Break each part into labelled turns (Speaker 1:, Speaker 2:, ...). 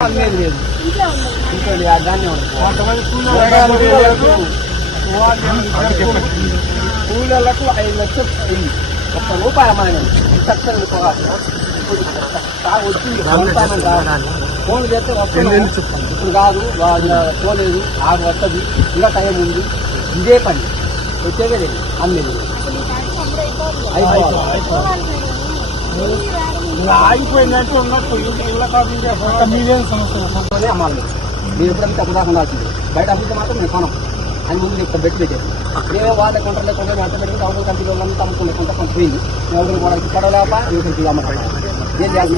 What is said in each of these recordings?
Speaker 1: అమ్మేది లేదు ఇంకోటి ఆ కూలీలకు ఐదు లక్షలు అయింది ఒక్క రూపాయి అమ్మాయి చక్కని వచ్చింది ఫోన్ చేస్తే వస్తున్నాం ఇప్పుడు కాదు వాళ్ళ పోలేదు ఆరు వస్తుంది ఇంకా టైం ఉంది ఇదే పని వచ్చేదే లేదు
Speaker 2: అన్నీ అప్పుడు
Speaker 3: ఆగిపోయినట్టు ఉన్నట్టు ఇళ్ళ కాపీ చేస్తాం మీదేం సమస్య
Speaker 1: అమ్మాలి మీరు ఎప్పుడైతే తప్పు దాకా ఉండాల్సింది బయట అమ్మితే మాత్రం నేను కొనం అని ముందు ఇక్కడ పెట్టి పెట్టాను నేను వాళ్ళ కొంటలే కొంటే అంత పెట్టి అవతల కంపెనీ వాళ్ళని తమ్ముకునే కొంత కొంత పోయింది ఎవరికి కూడా పడవలేప ఎవరికి ఏం చేయాలి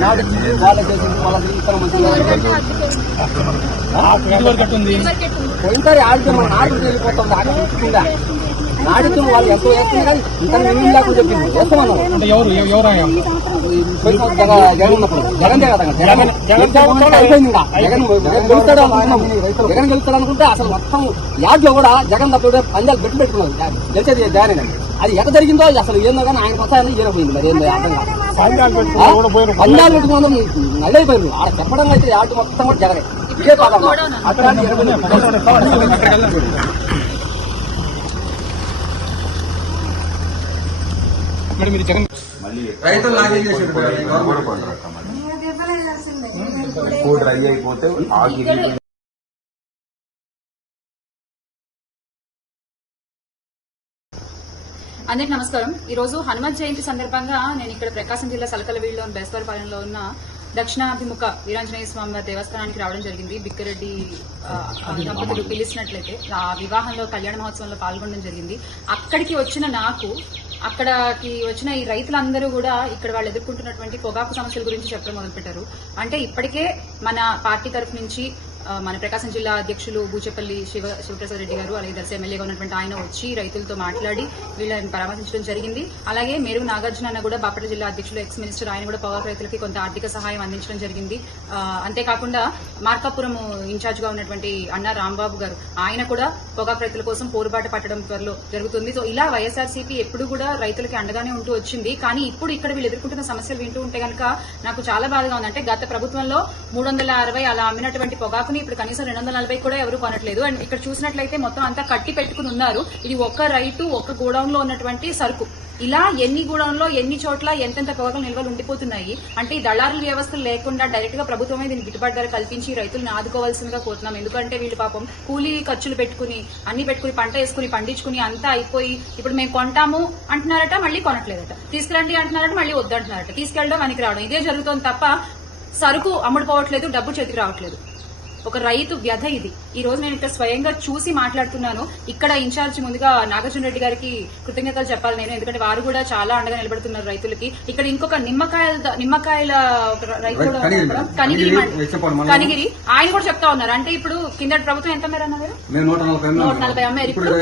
Speaker 1: నాడు వాళ్ళకి చేసింది వాళ్ళకి ఇక్కడ మంచిగా పోయినసారి ఆడితే మన నాడు వెళ్ళిపోతుంది ఆడ ఉంచుకుందా నాడితే వాళ్ళు ఎంత వేస్తుంది కానీ ఇంకా మేము ఇల్లాకు చెప్పింది వేస్తామన్నాం
Speaker 3: అంటే ఎవరు
Speaker 1: పోయిన సంవత్సరం జగన్ జగన్ ఉన్నప్పుడు జగన్ జగన్ జగన్ అయిపోయింది ఇంకా జగన్ గెలుస్తాడు అనుకున్నాం జగన్ గెలుస్తాడు అనుకుంటే అసలు మొత్తం యాడ్లో కూడా జగన్ తప్పుడు పందాలు పెట్టి పెట్టుకున్నాడు గెలిచేది జగన్ అని అది ఎక్కడ జరిగిందో అసలు ఏందో కానీ ఆయన కొత్త ఈరపోయింది మరి ఏందో అర్థం కాదు పందాలు పెట్టుకున్నాం నల్లైపోయింది ఆడ చెప్పడం అయితే యాడ్ మొత్తం కూడా జగనే ఇదే కాదు అట్లాంటి ఇరవై
Speaker 3: మరి మీరు జగన్
Speaker 4: రైతులు లాగే చేసాడు ఎక్కువ డ్రై అయిపోతే ఆగి
Speaker 5: అందరికి నమస్కారం. ఈ రోజు హనుమత్ జయంతి సందర్భంగా నేను ఇక్కడ ప్రకాశం జిల్లా సలకలవీడులో బేస్తవారిపాలెంలో ఉన్న దక్షిణాభిముఖ వీరాంజనేయ స్వామి వారి దేవస్థానానికి రావడం జరిగింది. బిక్కరెడ్డి దంపతులు పిలిచినట్లయితే ఆ వివాహంలో కళ్యాణ మహోత్సవంలో పాల్గొనడం జరిగింది. అక్కడికి వచ్చిన నాకు అక్కడికి వచ్చిన ఈ రైతులందరూ కూడా ఇక్కడ వాళ్ళు ఎదుర్కొంటున్నటువంటి పొగాకు సమస్యల గురించి చెప్పడం మొదలుపెట్టారు. అంటే ఇప్పటికే మన పార్టీ తరఫు నుంచి మన ప్రకాశం జిల్లా అధ్యక్షులు బూచేపల్లి శివ శివప్రసాద్ రెడ్డి గారు అలాగే దర్శ ఎమ్మెల్యేగా ఉన్నటువంటి ఆయన వచ్చి రైతులతో మాట్లాడి వీళ్ళని పరామర్శించడం జరిగింది. అలాగే మేరు నాగార్జున అన్న కూడా బాపట్ల జిల్లా అధ్యక్షులు ఎక్స్ మినిస్టర్ ఆయన కూడా పొగాకు రైతులకి కొంత ఆర్థిక సహాయం అందించడం జరిగింది. అంతేకాకుండా మార్కాపురం ఇన్ఛార్జ్గా ఉన్నటువంటి అన్న రాంబాబు గారు ఆయన కూడా పొగాకు రైతుల కోసం పోరుబాటు పట్టడం త్వరలో జరుగుతుంది. సో ఇలా వైఎస్ఆర్సీపీ ఎప్పుడు కూడా రైతులకి అండగానే ఉంటూ వచ్చింది. కానీ ఇప్పుడు ఇక్కడ వీళ్ళు ఎదుర్కొంటున్న సమస్యలు వింటూ ఉంటే కనుక నాకు చాలా బాధగా ఉంది. అంటే గత ప్రభుత్వంలో మూడు వందల అరవై అలా అమ్మినటువంటి పొగాకు పొగాకుని ఇప్పుడు కనీసం రెండు వందల నలభై కూడా ఎవరు కొనట్లేదు. అండ్ ఇక్కడ చూసినట్లయితే మొత్తం అంతా కట్టి పెట్టుకుని ఉన్నారు. ఇది ఒక్క రైతు ఒక్క గోడౌన్లో ఉన్నటువంటి సరుకు. ఇలా ఎన్ని గూడౌన్లో ఎన్ని చోట్ల ఎంతెంత పొగాకులు నిల్వలు ఉండిపోతున్నాయి? అంటే ఈ దళారుల వ్యవస్థలు లేకుండా డైరెక్ట్గా ప్రభుత్వమే దీనికి గిట్టుబాటు ధర కల్పించి రైతులను ఆదుకోవాల్సిందిగా కోరుతున్నాం. ఎందుకంటే వీళ్ళు పాపం కూలీ ఖర్చులు పెట్టుకుని అన్ని పెట్టుకుని పంట వేసుకుని పండించుకుని అంతా అయిపోయి ఇప్పుడు మేము కొంటాము అంటున్నారట మళ్ళీ కొనట్లేదట. తీసుకురండి అంటున్నారట మళ్ళీ వద్దంటున్నారట. తీసుకెళ్ళడం వెనక్కి రావడం. ఇదే జరుగుతుంది తప్ప సరుకు అమ్ముడుపోవట్లేదు డబ్బు చేతికి రావట్లేదు. ఒక రైతు వ్యధ ఇది. ఈ రోజు నేను ఇక్కడ స్వయంగా చూసి మాట్లాడుతున్నాను. ఇక్కడ ఇన్ఛార్జ్ ముందుగా నాగార్జున రెడ్డి గారికి కృతజ్ఞతలు చెప్పాలి నేను. ఎందుకంటే వారు కూడా చాలా అండగా నిలబడుతున్నారు రైతులకి. ఇక్కడ ఇంకొక నిమ్మకాయల నిమ్మకాయల ఒక రైతు కూడా ఉన్నారు కనిగిరి కనిగిరి ఆయన కూడా చెప్తా ఉన్నారు. అంటే ఇప్పుడు కింద ప్రభుత్వం ఎంత మేర అన్నారు?
Speaker 4: నూట నలభై
Speaker 5: అమ్మారు
Speaker 4: ఇప్పుడు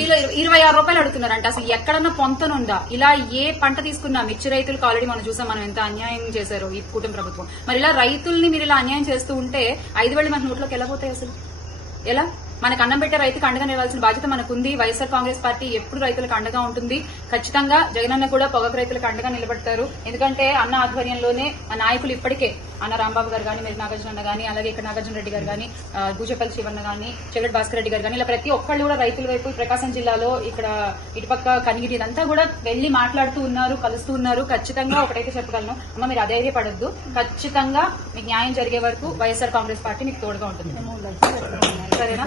Speaker 5: కిలో ఇరవై ఆరు రూపాయలు అడుగుతున్నారు అంటే అసలు ఎక్కడన్నా పొంతనుందా? ఇలా ఏ పంట తీసుకున్నా మిర్చి రైతులకు ఆల్రెడీ మనం చూసాం మనం ఎంత అన్యాయం చేశారు ఈ కూటమి ప్రభుత్వం. మరి ఇలా రైతుల్ని మీరు ఇలా అన్యాయం చేస్తూ ఉంటే ఐదు వేలు మన నోట్లోకి ఎలా పోతాయి అసలు? ఎలా? మనకు అన్నం పెట్టే రైతుకు అండగా నిలవాల్సిన బాధ్యత మనకుంది. వైఎస్ఆర్ కాంగ్రెస్ పార్టీ ఎప్పుడు రైతులకు అండగా ఉంటుంది. ఖచ్చితంగా జగనన్న కూడా పొగకు రైతులకు అండగా నిలబడతారు. ఎందుకంటే అన్న ఆధ్వర్యంలోనే ఆ నాయకులు ఇప్పటికే అన్న రాంబాబు గారు కానీ మెరి నాగార్జున అన్న కానీ అలాగే ఇక్కడ నాగార్జున రెడ్డి గారు కానీ భూచేపల్లి శివన్న కానీ చెగట్ భాస్కర్ రెడ్డి గారు కానీ ఇలా ప్రతి ఒక్కళ్ళు కూడా రైతుల వైపు ప్రకాశం జిల్లాలో ఇక్కడ ఇటుపక్క కనిగిరి ఇదంతా కూడా వెళ్ళి మాట్లాడుతూ ఉన్నారు కలుస్తూ ఉన్నారు. ఖచ్చితంగా ఒకటైతే చెప్పగలను. అమ్మ మీరు అధైర్యపడద్దు. ఖచ్చితంగా మీకు న్యాయం జరిగే వరకు వైఎస్ఆర్ కాంగ్రెస్ పార్టీ మీకు తోడుగా ఉంటుంది. సరేనా?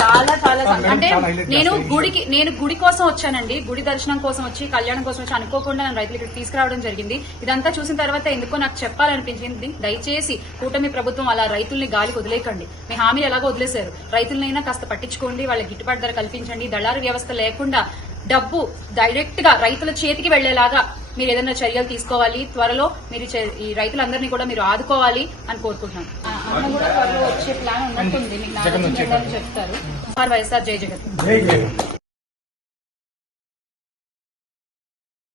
Speaker 5: చాలా చాలా అంటే నేను గుడికి నేను గుడి కోసం వచ్చానండి. గుడి దర్శనం కోసం వచ్చి కళ్యాణం కోసం వచ్చి అనుకోకుండా నేను రైతులు ఇక్కడ తీసుకురావడం జరిగింది. ఇదంతా చూసిన తర్వాత ఎందుకో నాకు చెప్పాలనిపించింది. దయచేసి కూటమి ప్రభుత్వం అలా రైతుల్ని గాలికి వదిలేకండి. మీ హామీలు ఎలాగో వదిలేశారు. రైతులనైనా కాస్త పట్టించుకోండి. వాళ్ళకి గిట్టుబాటు ధర కల్పించండి. దళారు వ్యవస్థ లేకుండా డబ్బు డైరెక్ట్గా రైతుల చేతికి వెళ్ళేలాగా మీరు ఏదైనా చర్యలు తీసుకోవాలి. త్వరలో మీరు ఈ రైతులందరినీ కూడా మీరు ఆదుకోవాలి అని కోరుకుంటున్నాను. వచ్చే ప్లాన్ ఉన్నట్టుంది. మీకు అని చెప్తారు. వైఎస్ఆర్
Speaker 3: జై జగన్.